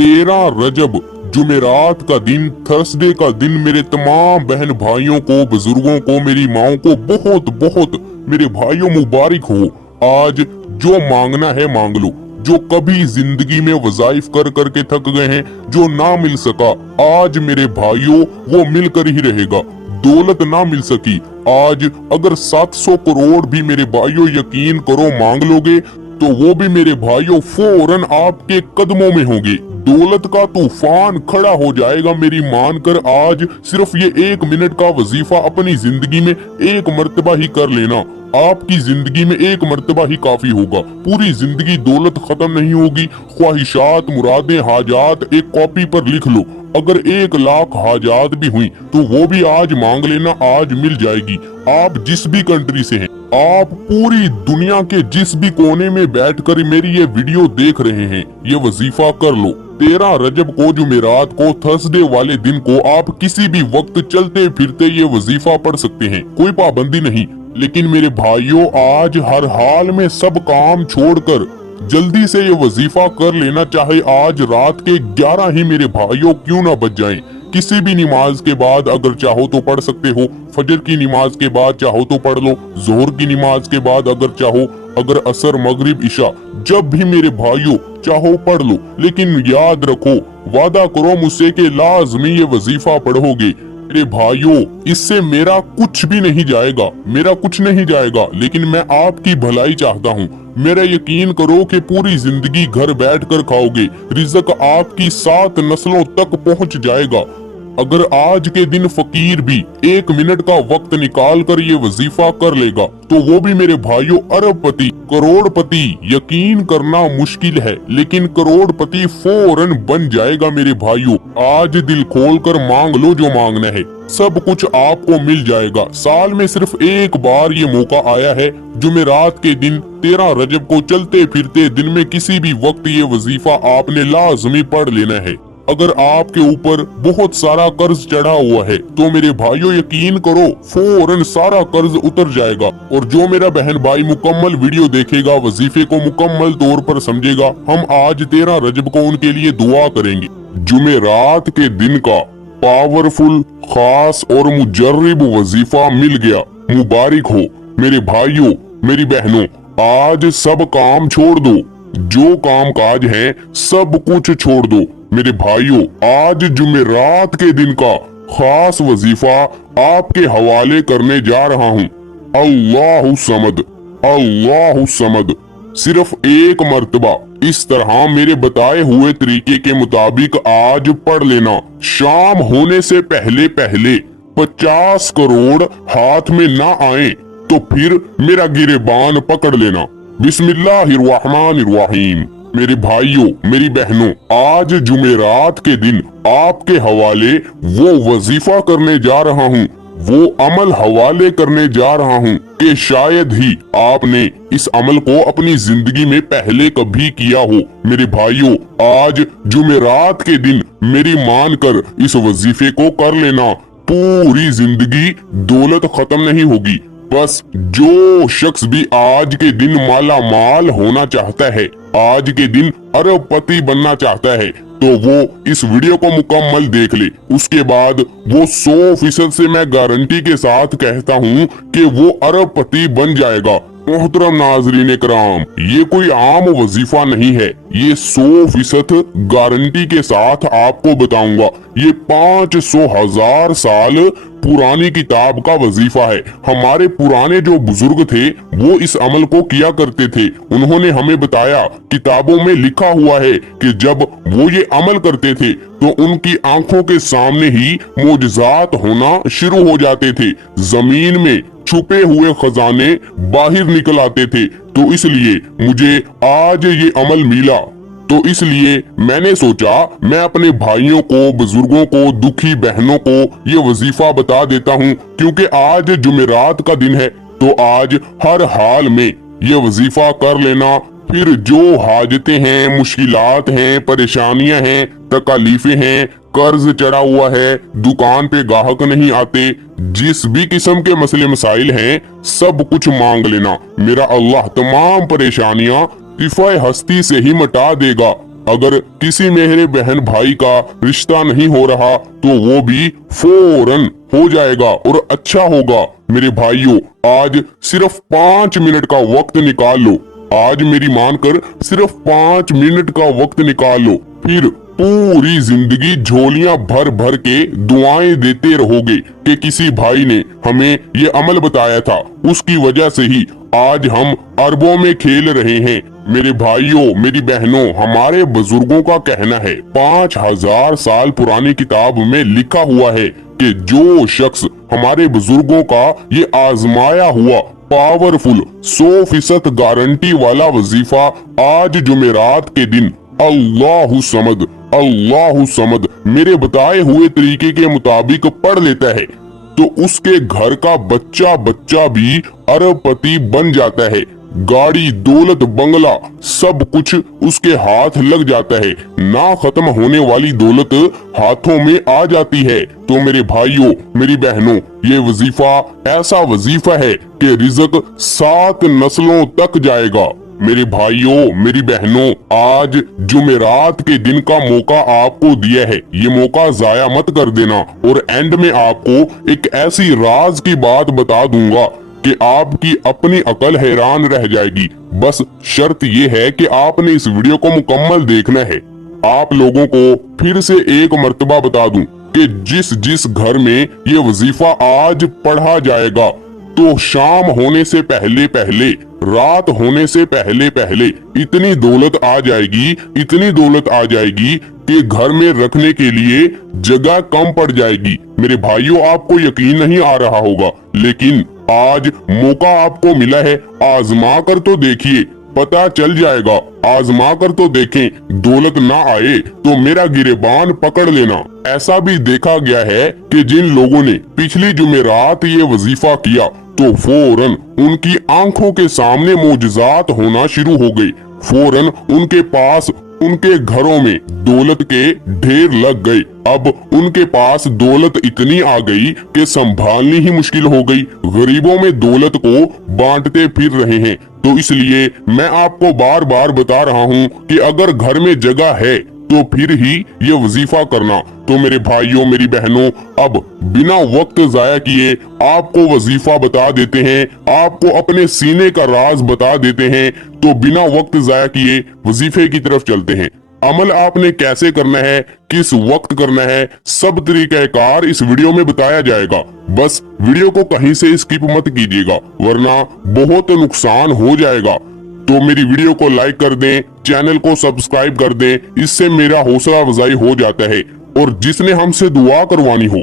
13 रजब जुमेरात का दिन, थर्सडे का दिन मेरे तमाम बहन भाइयों को, बुजुर्गों को, मेरी माओ को बहुत बहुत मेरे भाइयों मुबारक हो। आज जो मांगना है मांग लो। जो कभी जिंदगी में वज़ाइफ कर करके थक गए हैं, जो ना मिल सका, आज मेरे भाइयों वो मिलकर ही रहेगा। दौलत ना मिल सकी, आज अगर 700 करोड़ भी मेरे भाइयों यकीन करो मांग लोगे तो वो भी मेरे भाइयों फौरन आपके कदमों में होंगे। दौलत का तूफान खड़ा हो जाएगा मेरी मानकर। आज सिर्फ ये 1 मिनट का वजीफा अपनी जिंदगी में एक मर्तबा ही कर लेना। आपकी जिंदगी में एक मर्तबा ही काफी होगा। पूरी जिंदगी दौलत खत्म नहीं होगी। ख्वाहिशात, मुरादें, हाजात एक कॉपी पर लिख लो। अगर 1 लाख हाजात भी हुई तो वो भी आज मांग लेना, आज मिल जाएगी। आप जिस भी कंट्री से हैं, आप पूरी दुनिया के जिस भी कोने में बैठकर मेरी ये वीडियो देख रहे हैं, ये वजीफा कर लो। 13 रजब को, जुमेरात को, थर्सडे वाले दिन को आप किसी भी वक्त चलते फिरते ये वजीफा पढ़ सकते हैं, कोई पाबंदी नहीं। लेकिन मेरे भाइयों, आज हर हाल में सब काम छोड़कर जल्दी से ये वजीफा कर लेना। चाहे आज रात के 11 ही मेरे भाइयों क्यों ना बज जाएं। किसी भी नमाज के बाद अगर चाहो तो पढ़ सकते हो। फजर की नमाज के बाद चाहो तो पढ़ लो, जोहर की नमाज के बाद अगर चाहो, अगर असर, मगरिब, इशा, जब भी मेरे भाइयों चाहो पढ़ लो। लेकिन याद रखो, वादा करो मुझसे कि लाजमी ये वजीफा पढ़ोगे। मेरे भाइयों, इससे मेरा कुछ भी नहीं जाएगा, मेरा कुछ नहीं जाएगा, लेकिन मैं आपकी भलाई चाहता हूँ। मेरा यकीन करो कि पूरी जिंदगी घर बैठकर खाओगे, रिज़्क आपकी 7 नस्लों तक पहुँच जाएगा। अगर आज के दिन फकीर भी 1 मिनट का वक्त निकाल कर ये वजीफा कर लेगा तो वो भी मेरे भाइयों अरबपति, करोड़पति। यकीन करना मुश्किल है, लेकिन करोड़पति फौरन बन जाएगा मेरे भाइयों। आज दिल खोल कर मांग लो जो मांगना है, सब कुछ आपको मिल जाएगा। साल में सिर्फ एक बार ये मौका आया है, जुमेरात के दिन 13 रजब को चलते फिरते दिन में किसी भी वक्त ये वजीफा आपने लाजमी पढ़ लेना है। अगर आपके ऊपर बहुत सारा कर्ज चढ़ा हुआ है तो मेरे भाइयों यकीन करो फौरन सारा कर्ज उतर जाएगा। और जो मेरा बहन भाई मुकम्मल वीडियो देखेगा, वजीफे को मुकम्मल तौर पर समझेगा, हम आज 13 रजब को उनके लिए दुआ करेंगे। जुमेरात के दिन का पावरफुल, खास और मुजर्रिब वजीफा मिल गया। मुबारक हो मेरे भाइयों, मेरी बहनों। आज सब काम छोड़ दो, जो काम काज है सब कुछ छोड़ दो मेरे भाइयों। आज जुमेरात के दिन का खास वजीफा आपके हवाले करने जा रहा हूँ। अल्लाहु समद, अल्लाहु समद। सिर्फ एक मर्तबा इस तरह मेरे बताए हुए तरीके के मुताबिक आज पढ़ लेना। शाम होने से पहले पहले 50 करोड़ हाथ में ना आए तो फिर मेरा गिरेबान पकड़ लेना। बिस्मिल्लाहिर्रहमानिर्रहीम। मेरे भाइयों, मेरी बहनों, आज जुमेरात के दिन आपके हवाले वो वजीफा करने जा रहा हूँ, वो अमल हवाले करने जा रहा हूँ कि शायद ही आपने इस अमल को अपनी जिंदगी में पहले कभी किया हो। मेरे भाइयों, आज जुमेरात के दिन मेरी मानकर इस वजीफे को कर लेना। पूरी जिंदगी दौलत खत्म नहीं होगी। बस जो शख्स भी आज के दिन माला माल होना चाहता है, आज के दिन अरबपति बनना चाहता है, तो वो इस वीडियो को मुकम्मल देख ले। उसके बाद वो 100% से मैं गारंटी के साथ कहता हूँ कि वो अरबपति बन जाएगा। मोहतरम नाजरीन कराम, ये कोई आम वजीफा नहीं है, ये 100% गारंटी के साथ आपको बताऊंगा। ये 500,000 साल पुरानी किताब का वजीफा है। हमारे पुराने जो बुजुर्ग थे वो इस अमल को किया करते थे। उन्होंने हमें बताया, किताबों में लिखा हुआ है कि जब वो ये अमल करते थे तो उनकी आंखों के सामने ही मोजज़ात होना शुरू हो जाते थे। जमीन में छुपे हुए खजाने बाहर निकल आते थे। तो इसलिए मुझे आज ये अमल मिला, तो इसलिए मैंने सोचा मैं अपने भाइयों को, बुजुर्गों को, दुखी बहनों को ये वजीफा बता देता हूँ। क्योंकि आज जुमेरात का दिन है तो आज हर हाल में ये वजीफा कर लेना। फिर जो हाजतें हैं, मुश्किलात हैं, परेशानियां हैं, तकालीफें हैं, कर्ज चढ़ा हुआ है, दुकान पे ग्राहक नहीं आते, जिस भी किस्म के मसले मसाइल हैं, सब कुछ मांग लेना। मेरा अल्लाह तमाम परेशानियां सिफाए हस्ती से ही मिटा देगा। अगर किसी मेरे बहन भाई का रिश्ता नहीं हो रहा तो वो भी फौरन हो जाएगा और अच्छा होगा। मेरे भाइयों, आज सिर्फ 5 मिनट का वक्त निकाल लो। आज मेरी मानकर सिर्फ 5 मिनट का वक्त निकाल लो, फिर पूरी जिंदगी झोलियां भर भर के दुआएं देते रहोगे कि किसी भाई ने हमें ये अमल बताया था, उसकी वजह से ही आज हम अरबों में खेल रहे हैं। मेरे भाइयों, मेरी बहनों, हमारे बुजुर्गों का कहना है, 5000 साल पुरानी किताब में लिखा हुआ है कि जो शख्स हमारे बुजुर्गों का ये आजमाया हुआ पावरफुल 100% गारंटी वाला वजीफा आज जुमेरात के दिन अल्लाहु समद अल्लाहु समद मेरे बताए हुए तरीके के मुताबिक पढ़ लेता है तो उसके घर का बच्चा बच्चा भी अरबपति बन जाता है। गाड़ी, दौलत, बंगला सब कुछ उसके हाथ लग जाता है। ना खत्म होने वाली दौलत हाथों में आ जाती है। तो मेरे भाइयों, मेरी बहनों, ये वजीफा ऐसा वजीफा है कि रिज़्क 7 नस्लों तक जाएगा। मेरे भाइयों, मेरी बहनों, आज जुमेरात के दिन का मौका आपको दिया है, ये मौका जाया मत कर देना। और एंड में आपको एक ऐसी राज की बात बता दूंगा कि आपकी अपनी अकल हैरान रह जाएगी। बस शर्त ये है कि आपने इस वीडियो को मुकम्मल देखना है। आप लोगों को फिर से एक मर्तबा बता दूं कि जिस जिस घर में ये वजीफा आज पढ़ा जाएगा तो शाम होने से पहले पहले, रात होने से पहले पहले इतनी दौलत आ जाएगी, इतनी दौलत आ जाएगी कि घर में रखने के लिए जगह कम पड़ जाएगी। मेरे भाइयों, आपको यकीन नहीं आ रहा होगा, लेकिन आज मौका आपको मिला है। आजमा कर तो देखिए, पता चल जाएगा। आजमा कर तो देखें। दौलत ना आए तो मेरा गिरेबान पकड़ लेना। ऐसा भी देखा गया है कि जिन लोगों ने पिछली जुमेरात ये वजीफा किया तो फौरन उनकी आंखों के सामने मोजज़ात होना शुरू हो गई। फौरन उनके पास, उनके घरों में दौलत के ढेर लग गए। अब उनके पास दौलत इतनी आ गई कि संभालनी ही मुश्किल हो गई। गरीबों में दौलत को बांटते फिर रहे हैं। तो इसलिए मैं आपको बार बार बता रहा हूँ कि अगर घर में जगह है तो फिर ही ये वजीफा करना। तो मेरे भाइयों, मेरी बहनों, अब बिना वक्त जाया किए आपको वजीफा बता देते हैं, आपको अपने सीने का राज बता देते हैं। तो बिना वक्त जाया किए वजीफे की तरफ चलते हैं। अमल आपने कैसे करना है, किस वक्त करना है, सब तरीकाकार इस वीडियो में बताया जाएगा। बस वीडियो को कहीं से स्किप मत कीजिएगा, वरना बहुत नुकसान हो जाएगा। तो मेरी वीडियो को लाइक कर दें, चैनल को सब्सक्राइब कर दें, इससे मेरा हौसला अफजाई हो जाता है। और जिसने हमसे दुआ करवानी हो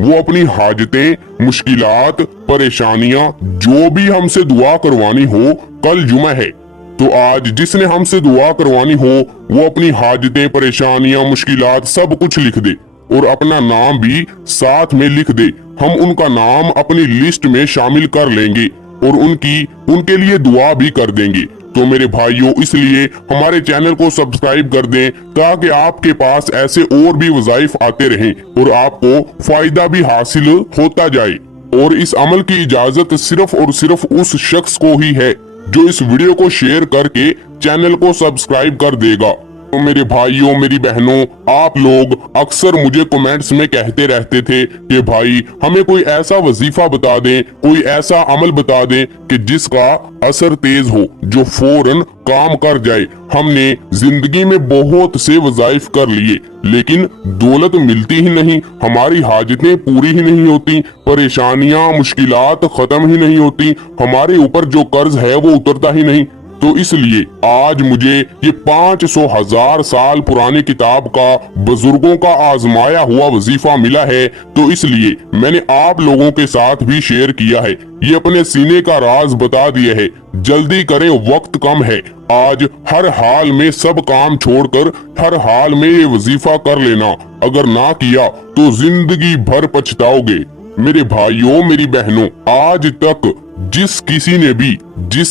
वो अपनी हाजतें, मुश्किलात, परेशानियां, जो भी हमसे दुआ करवानी हो, कल जुमा है तो आज जिसने हमसे दुआ करवानी हो वो अपनी हाजतें, परेशानियां, मुश्किलात सब कुछ लिख दे और अपना नाम भी साथ में लिख दे। हम उनका नाम अपनी लिस्ट में शामिल कर लेंगे और उनके लिए दुआ भी कर देंगे। तो मेरे भाइयों, इसलिए हमारे चैनल को सब्सक्राइब कर दें ताकि आपके पास ऐसे और भी वज़ाइफ आते रहें और आपको फायदा भी हासिल होता जाए। और इस अमल की इजाजत सिर्फ और सिर्फ उस शख्स को ही है जो इस वीडियो को शेयर करके चैनल को सब्सक्राइब कर देगा। तो मेरे भाइयों, मेरी बहनों, आप लोग अक्सर मुझे कमेंट्स में कहते रहते थे कि भाई हमें कोई ऐसा वजीफा बता दें, कोई ऐसा अमल बता दें कि जिसका असर तेज हो, जो फौरन काम कर जाए। हमने जिंदगी में बहुत से वज़ाइफ कर लिए लेकिन दौलत मिलती ही नहीं, हमारी हाजतें पूरी ही नहीं होती, परेशानियां, मुश्किलात खत्म ही नहीं होती, हमारे ऊपर जो कर्ज है वो उतरता ही नहीं। तो इसलिए आज मुझे ये 500,000 साल पुरानी किताब का बुजुर्गों का आजमाया हुआ वजीफा मिला है। तो इसलिए मैंने आप लोगों के साथ भी शेयर किया है, ये अपने सीने का राज बता दिया है। जल्दी करें, वक्त कम है। आज हर हाल में सब काम छोड़कर हर हाल में ये वजीफा कर लेना। अगर ना किया तो जिंदगी भर पछताओगे। मेरे भाइयों, मेरी बहनों, आज तक जिस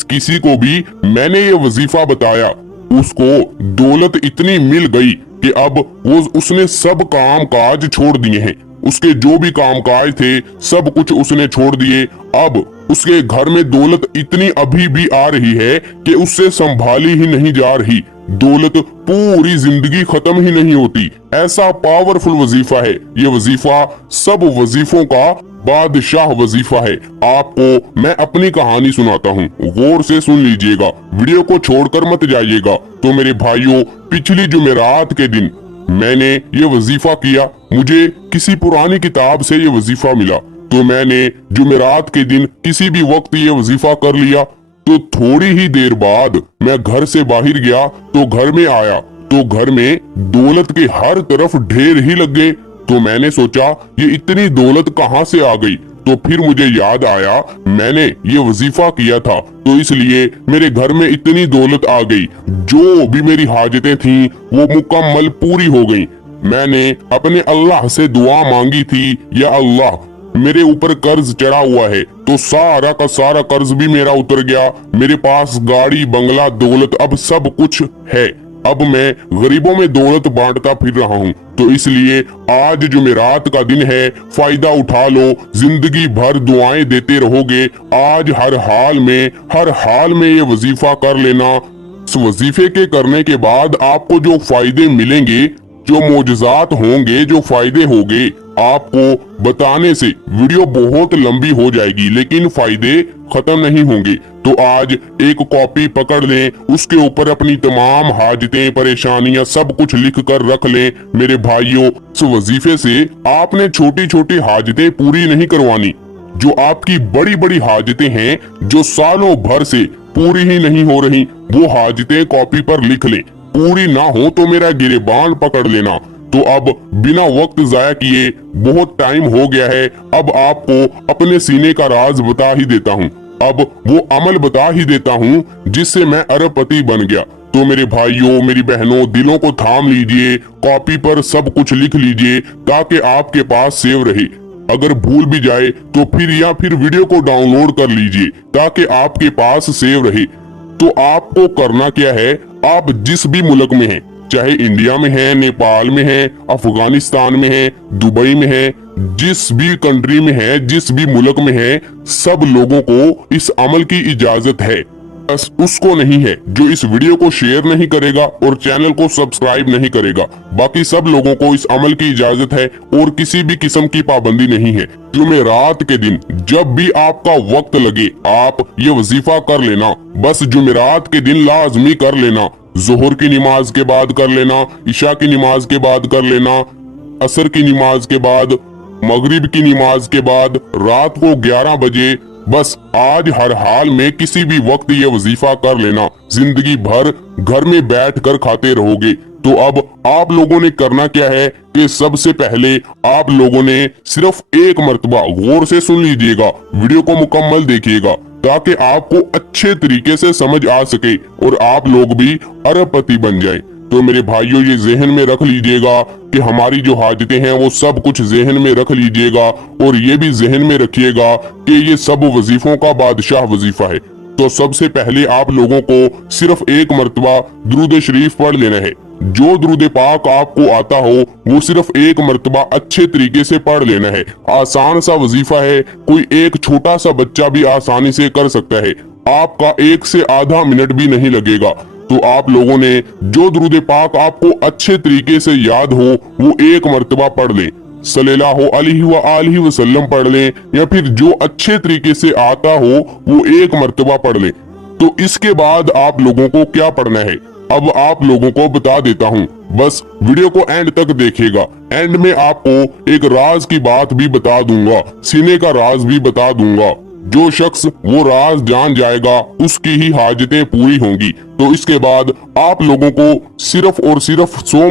किसी को भी मैंने ये वजीफा बताया उसको दौलत इतनी मिल गई कि अब उसने सब काम काज छोड़ दिए हैं। उसके जो भी काम काज थे सब कुछ उसने छोड़ दिए। अब उसके घर में दौलत इतनी अभी भी आ रही है कि उससे संभाली ही नहीं जा रही। दौलत पूरी जिंदगी खत्म ही नहीं होती। ऐसा पावरफुल वजीफा है ये वजीफा, सब वजीफों का बादशाह वजीफा है। आपको मैं अपनी कहानी सुनाता हूँ, गौर से सुन लीजिएगा, वीडियो को छोड़कर मत जाइएगा। तो मेरे भाइयों, पिछली जुमेरात के दिन मैंने ये वजीफा किया। मुझे किसी पुरानी किताब से ये वजीफा मिला, तो मैंने जुमेरात के दिन किसी भी वक्त ये वजीफा कर लिया। तो थोड़ी ही देर बाद मैं घर से बाहर गया, तो घर में आया तो घर में दौलत के हर तरफ ढेर ही लग गए। तो मैंने सोचा ये इतनी दौलत कहाँ से आ गई। तो फिर मुझे याद आया मैंने ये वजीफा किया था, तो इसलिए मेरे घर में इतनी दौलत आ गई। जो भी मेरी हाजतें थी वो मुकम्मल पूरी हो गई। मैंने अपने अल्लाह से दुआ मांगी थी, या अल्लाह मेरे ऊपर कर्ज चढ़ा हुआ है, तो सारा का सारा कर्ज भी मेरा उतर गया। मेरे पास गाड़ी बंगला दौलत अब सब कुछ है। अब मैं गरीबों में दौलत बांटता फिर रहा हूँ। तो इसलिए आज जुमेरात का दिन है, फायदा उठा लो। जिंदगी भर दुआएं देते रहोगे। आज हर हाल में ये वजीफा कर लेना। इस वजीफे के करने के बाद आपको जो फायदे मिलेंगे, जो मोजज़ात होंगे, जो फायदे होंगे, आपको बताने से वीडियो बहुत लंबी हो जाएगी, लेकिन फायदे खत्म नहीं होंगे। तो आज एक कॉपी पकड़ लें, उसके ऊपर अपनी तमाम हाजतें, परेशानियां सब कुछ लिख कर रख लें। मेरे भाइयों, इस वजीफे से आपने छोटी छोटी हाजतें पूरी नहीं करवानी। जो आपकी बड़ी बड़ी हाजतें हैं, जो सालों भर से पूरी ही नहीं हो रही, वो हाजतें कॉपी पर लिख लें। पूरी ना हो तो मेरा गिरेबान पकड़ लेना। तो अब बिना वक्त जाया किए, बहुत टाइम हो गया है, अब आपको अपने सीने का राज बता ही देता हूँ। अब वो अमल बता ही देता हूँ जिससे मैं अरबपति बन गया। तो मेरे भाइयों, मेरी बहनों, दिलों को थाम लीजिए, कॉपी पर सब कुछ लिख लीजिए, ताकि आपके पास सेव रहे। अगर भूल भी जाए तो फिर वीडियो को डाउनलोड कर लीजिए, ताकि आपके पास सेव रहे। तो आपको करना क्या है, आप जिस भी मुल्क में हैं, चाहे इंडिया में है, नेपाल में है, अफगानिस्तान में है, दुबई में है, जिस भी कंट्री में है, जिस भी मुल्क में है, सब लोगों को इस अमल की इजाजत है। बस उसको नहीं है जो इस वीडियो को शेयर नहीं करेगा और चैनल को सब्सक्राइब नहीं करेगा। बाकी सब लोगों को इस अमल की इजाजत है और किसी भी किस्म की पाबंदी नहीं है। जुमेरात के दिन जब भी आपका वक्त लगे, आप ये वजीफा कर लेना। बस जुमेरात के दिन लाजमी कर लेना। जोहर की नमाज के बाद कर लेना, इशा की नमाज के बाद कर लेना, असर की नमाज के बाद, मगरिब की नमाज के बाद, रात को 11 बजे। बस आज हर हाल में किसी भी वक्त ये वजीफा कर लेना। जिंदगी भर घर में बैठ कर खाते रहोगे। तो अब आप लोगों ने करना क्या है कि सबसे पहले आप लोगों ने सिर्फ एक मर्तबा, गौर से सुन लीजिएगा, वीडियो को मुकम्मल देखिएगा, ताकि आपको अच्छे तरीके से समझ आ सके और आप लोग भी अरबपति बन जाएं। तो मेरे भाइयों, ये जहन में रख लीजिएगा कि हमारी जो हाजतें हैं वो सब कुछ जहन में रख लीजिएगा, और ये भी जहन में रखिएगा कि ये सब वजीफों का बादशाह वजीफा है। तो सबसे पहले आप लोगों को सिर्फ एक मर्तबा दुरूद शरीफ पढ़ लेना है। जो दुरूद पाक आपको आता हो वो सिर्फ एक मर्तबा अच्छे तरीके से पढ़ लेना है। आसान सा वजीफा है, कोई एक छोटा सा बच्चा भी आसानी से कर सकता है। आपका 1 से आधा मिनट भी नहीं लगेगा। तो आप लोगों ने जो दुरूद पाक आपको अच्छे तरीके से याद हो वो एक मर्तबा पढ़ लें। सल्लल्लाहु अलैहि वसल्लम पढ़ लें, या फिर जो अच्छे तरीके से आता हो वो एक मर्तबा पढ़ लें। तो इसके बाद आप लोगों को क्या पढ़ना है, अब आप लोगों को बता देता हूँ। बस वीडियो को एंड तक देखिएगा। एंड में आपको एक राज की बात भी बता दूंगा, सीने का राज भी बता दूंगा। जो शख्स वो राज जान जाएगा उसकी ही हाजतें पूरी होंगी। तो इसके बाद आप लोगों को सिर्फ और सिर्फ 100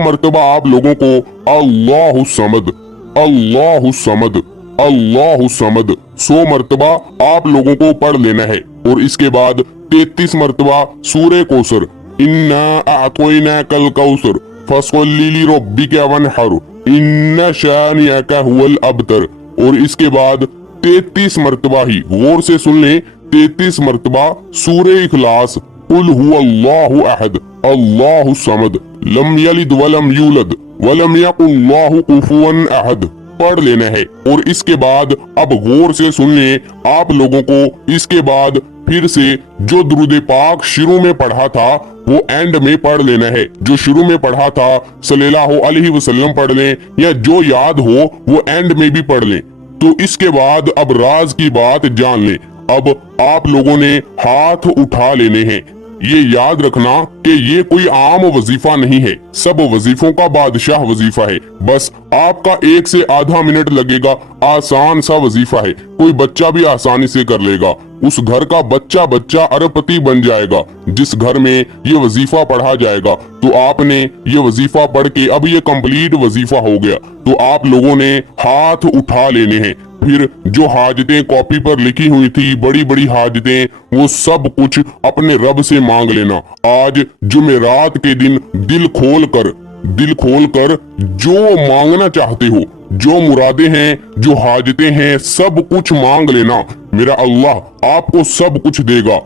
मर्तबा आप लोगों को अल्लाहु समद, अल्लाहु समद, अल्लाहु समद 100 मर्तबा आप लोगों को पढ़ लेना है। और इसके बाद 33 मर्तबा सूरे कौसर, इन्ना अअतैनाकल कौसर फसल्लि लिरब्बिका वनहर इन्ना शानिअका हुवल अबतर। और इसके बाद 33 मर्तबा ही, गौर से सुन लें, 33 मर्तबा सूरे इखलास, कुल हुवल्लाहु अहद अल्लाहु समद लम यलिद वलम यूलद वलम यकुल्लाहु कुफुवन अहद पढ़ लेना है। और इसके बाद अब गौर से सुन लें, आप लोगों को इसके बाद फिर से जो दुरूद पाक शुरू में पढ़ा था वो एंड में पढ़ लेना है। जो शुरू में पढ़ा था सल्लल्लाहु अलैहि वसल्लम पढ़ लें, या जो याद हो वो एंड में भी पढ़ लें। तो इसके बाद अब राज की बात जान लें। अब आप लोगों ने हाथ उठा लेने हैं। ये याद रखना कि ये कोई आम वजीफा नहीं है, सब वजीफों का बादशाह वजीफा है। बस आपका 1 से आधा मिनट लगेगा, आसान सा वजीफा है, कोई बच्चा भी आसानी से कर लेगा। उस घर का बच्चा बच्चा अरबपति बन जाएगा जिस घर में ये वजीफा पढ़ा जाएगा। तो आपने ये वजीफा पढ़ के अब ये कंप्लीट वजीफा हो गया। तो आप लोगों ने हाथ उठा लेने हैं। फिर जो हाजतें कॉपी पर लिखी हुई थी, बड़ी बड़ी हाजतें, वो सब कुछ अपने रब से मांग लेना। आज जुमेरात के दिन दिल खोल कर जो मांगना चाहते हो, जो मुरादे हैं, जो हाजतें हैं, सब कुछ मांग लेना। मेरा अल्लाह आपको सब कुछ देगा।